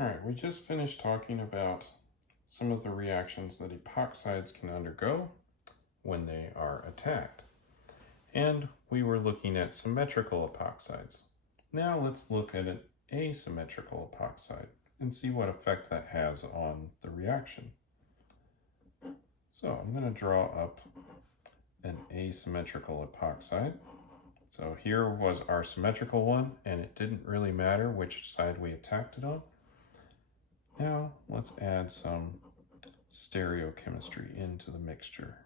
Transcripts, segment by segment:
All right, we just finished talking about some of the reactions that epoxides can undergo when they are attacked. And we were looking at symmetrical epoxides. Now let's look at an asymmetrical epoxide and see what effect that has on the reaction. So I'm going to draw up an asymmetrical epoxide. So here was our symmetrical one, and it didn't really matter which side we attacked it on. Now let's add some stereochemistry into the mixture.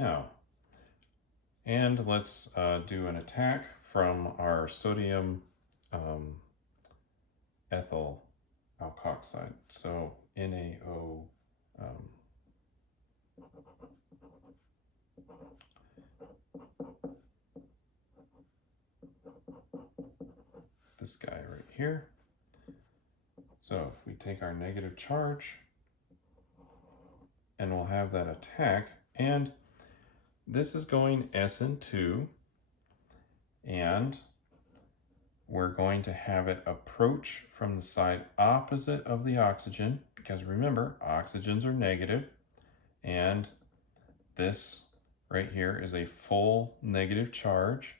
Now, and let's do an attack from our sodium ethyl alkoxide. So NaO. This guy right here. So if we take our negative charge, and we'll have that attack, and this is going SN2, and we're going to have it approach from the side opposite of the oxygen, because remember, oxygens are negative, and this right here is a full negative charge.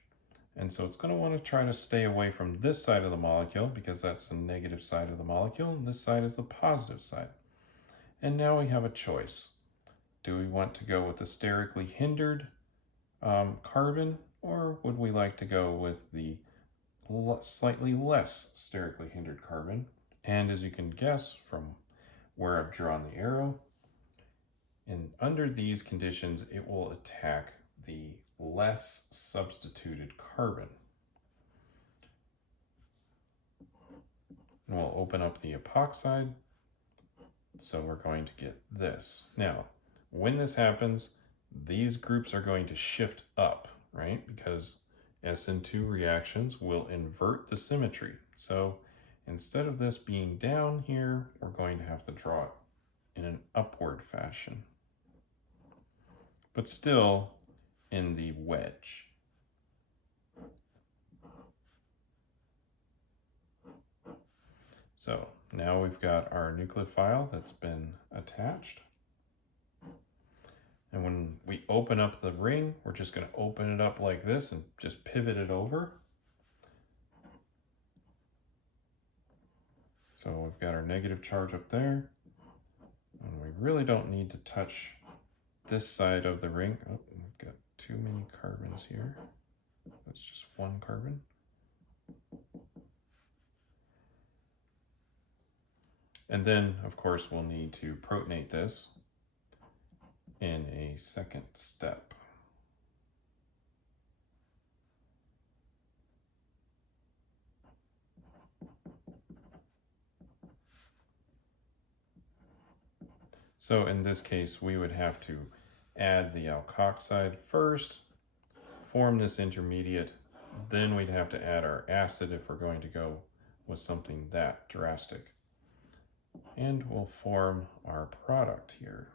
And so it's going to want to try to stay away from this side of the molecule because that's the negative side of the molecule, and this side is the positive side. And now we have a choice. Do we want to go with the sterically hindered carbon, or would we like to go with the slightly less sterically hindered carbon? And as you can guess from where I've drawn the arrow, and under these conditions, it will attack the less substituted carbon. And we'll open up the epoxide. So we're going to get this. Now, when this happens, these groups are going to shift up, right? Because SN2 reactions will invert the symmetry. So instead of this being down here, we're going to have to draw it in an upward fashion. But still in the wedge. So now we've got our nucleophile that's been attached. And when we open up the ring, we're just going to open it up like this and just pivot it over. So we've got our negative charge up there. And we really don't need to touch this side of the ring. Oh, we've got too many carbons here. That's just one carbon. And then, of course, we'll need to protonate this in a second step. So in this case, we would have to add the alkoxide first, form this intermediate, then we'd have to add our acid if we're going to go with something that drastic. And we'll form our product here.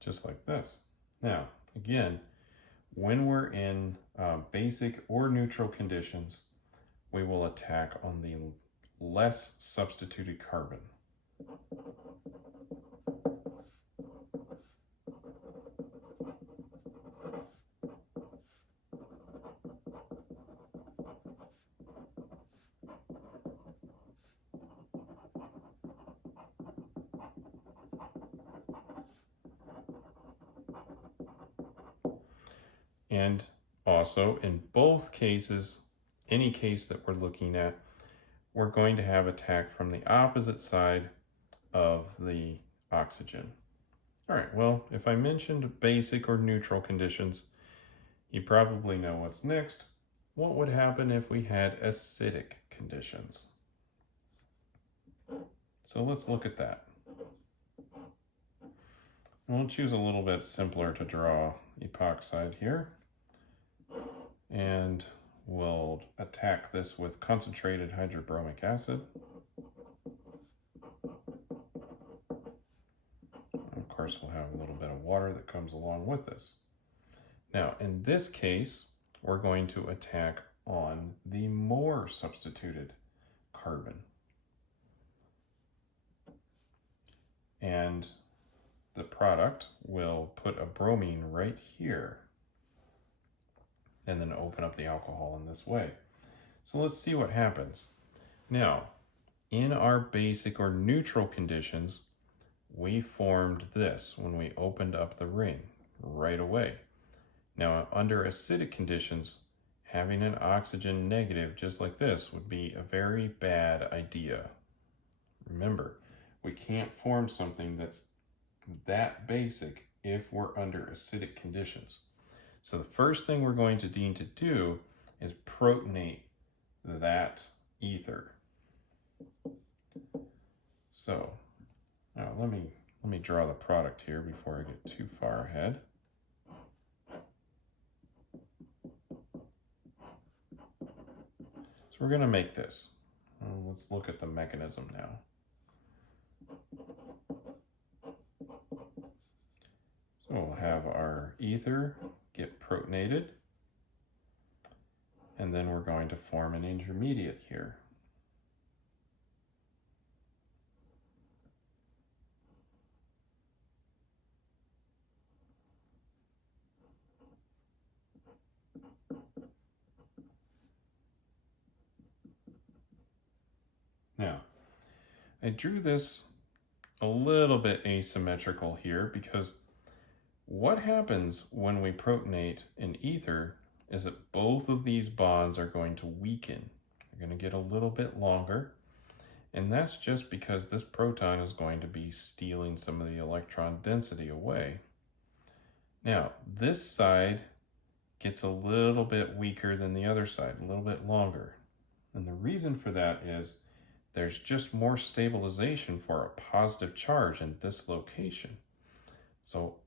Just like this. Now, again, when we're in basic or neutral conditions, we will attack on the less substituted carbon. And also, in both cases, any case that we're looking at, we're going to have attack from the opposite side of the oxygen. All right, well, if I mentioned basic or neutral conditions, you probably know what's next. What would happen if we had acidic conditions? So let's look at that. We'll choose a little bit simpler to draw epoxide here. And we'll attack this with concentrated hydrobromic acid. Of course, we'll have a little bit of water that comes along with this. Now, in this case, we're going to attack on the more substituted carbon. And the product will put a bromine right here and then open up the alcohol in this way. So let's see what happens. Now, in our basic or neutral conditions, we formed this when we opened up the ring right away. Now, under acidic conditions, having an oxygen negative just like this would be a very bad idea. Remember, we can't form something that's that basic if we're under acidic conditions. So the first thing we're going to need to do is protonate that ether. So now let me draw the product here before I get too far ahead. So we're going to make this. Let's look at the mechanism now. So we'll have our ether get protonated, and then we're going to form an intermediate here. Now, I drew this a little bit asymmetrical here because what happens when we protonate an ether is that both of these bonds are going to weaken. They're going to get a little bit longer, and that's just because this proton is going to be stealing some of the electron density away. Now, this side gets a little bit weaker than the other side, a little bit longer. And the reason for that is there's just more stabilization for a positive charge in this location. So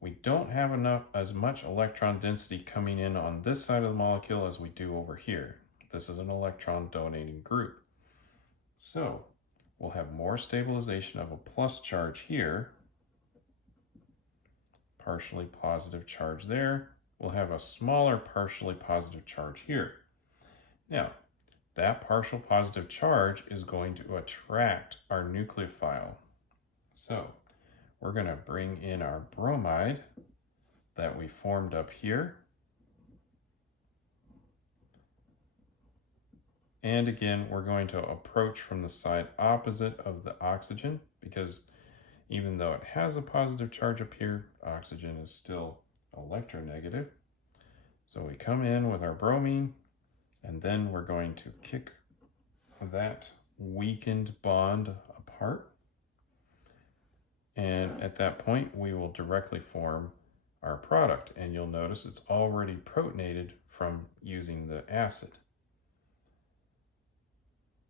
we don't have as much electron density coming in on this side of the molecule as we do over here. This is an electron donating group. So we'll have more stabilization of a plus charge here, partially positive charge there. We'll have a smaller partially positive charge here. Now, that partial positive charge is going to attract our nucleophile. So we're going to bring in our bromide that we formed up here. And again, we're going to approach from the side opposite of the oxygen, because even though it has a positive charge up here, oxygen is still electronegative. So we come in with our bromine, and then we're going to kick that weakened bond apart. And at that point, we will directly form our product. And you'll notice it's already protonated from using the acid.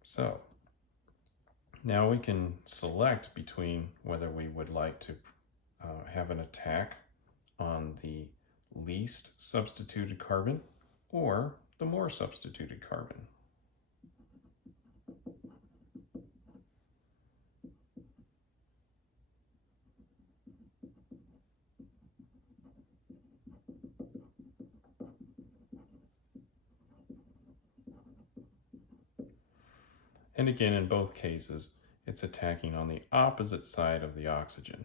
So now we can select between whether we would like to have an attack on the least substituted carbon or the more substituted carbon. And again, in both cases, it's attacking on the opposite side of the oxygen.